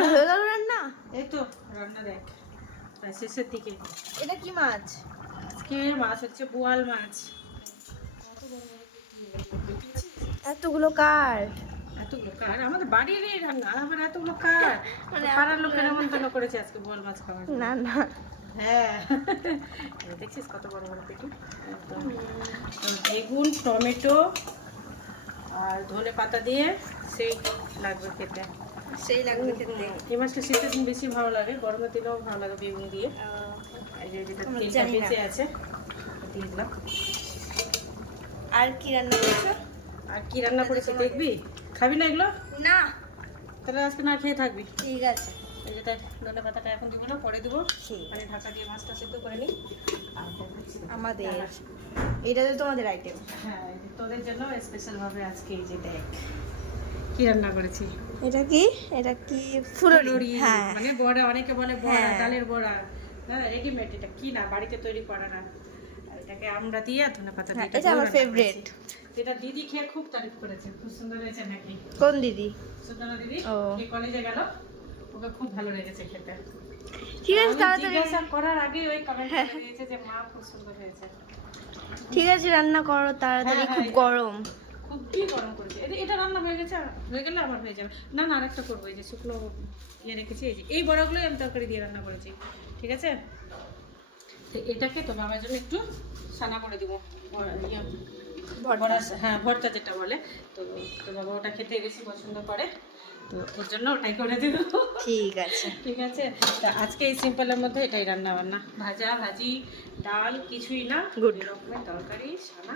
তোমার হয়ে গেল রান্না? এই তো রান্না দেখ প্রায় শেষের দিকে। এটা কি মাছ? আজকে মাছ হচ্ছে বোয়াল মাছ। এতগুলো কার? এতগুলো কার? আমাদের বাড়িরই রান্না, আবার এতগুলো কার? মানে পাড়ার লোকের নেমন্তন্ন করেছে আজকে বোয়াল মাছ খাওয়ার জন্য। না না, হ্যাঁ দেখছিস কত বড় বড় পেটি। একদম বেগুন, টমেটো আর ধনে পাতা দিয়ে সেই লাগবে খেতে। সেই লাগবে খেতে। এই মাছটা শীতের দিন বেশি ভালো লাগে, গরমের দিনেও ভালো লাগে বেগুন দিয়ে। এই যে যেটা তেলটা বেঁচে আছে দিয়ে দিলাম। আর কি রান্না করেছো? আর কি রান্না করেছি দেখবি? খাবি না এগুলো? না, তাহলে আজকে না খেয়ে থাকবি। ঠিক আছে। এই যেটা ধনে পাতাটা এখন দিব না, পরে দেবো। ঠিক। মানে ঢাকা দিয়ে মাছটা সিদ্ধ করে নিই। আমাদের এটা তো তোমাদের আইটেম। হ্যাঁ, এই যে তোদের জন্য স্পেশাল ভাবে আজকে এই যে দেখ কি রান্না করেছি। এটা কি? এটা কি ফুলরি? হ্যাঁ, মানে বড়া, অনেকে বলে বড়া, হ্যাঁ। ডালের বড়া। না রেডিমেড, এটা কি না বাড়িতে তৈরি করা না। আর এটাকে আমরা দিয়ে ধনে পাতা দিয়ে এটা আমার ফেভারিট। এটা দিদি খেয়ে খুব তারিফ করেছে, খুব সুন্দর হয়েছে নাকি। কোন দিদি? সুন্দর দিদি, ও। এই কলেজে গেল, ওকে খুব ভালো লেগেছে খেতে। ঠিক আছে, আমি তাড়াতাড়ি। জিজ্ঞাসা করার আগে ওই কমেন্ট করে দিয়েছে যে মা খুব সুন্দর হয়েছে। ঠিক আছে, রান্না করো তাড়াতাড়ি, হ্যাঁ, খুব হ্যাঁ, গরম। খুব কি গরম করেছে। এটা রান্না হয়ে গেছে, হয়ে গেলে আমার হয়ে যাবে। না না, আরেকটা করবো। এই যে শুকনো ইয়ে রেখেছি, এই যে এই বড়াগুলোই আমি তরকারি দিয়ে রান্না করেছি। ঠিক আছে, তো এটাকে তো বাবার জন্য একটু সানা করে দিব। হ্যাঁ, ভর্তা যেটা বলে। তো তো বাবা ওটা খেতে বেশি পছন্দ করে, তো ওর জন্য ওটাই করে দেব। ঠিক আছে। ঠিক আছে, তা আজকে এই সিম্পলের মধ্যে এটাই রান্না বান্না, ভাজা ভাজি ডাল কিছুই না, Good. রকমের তরকারি সানা।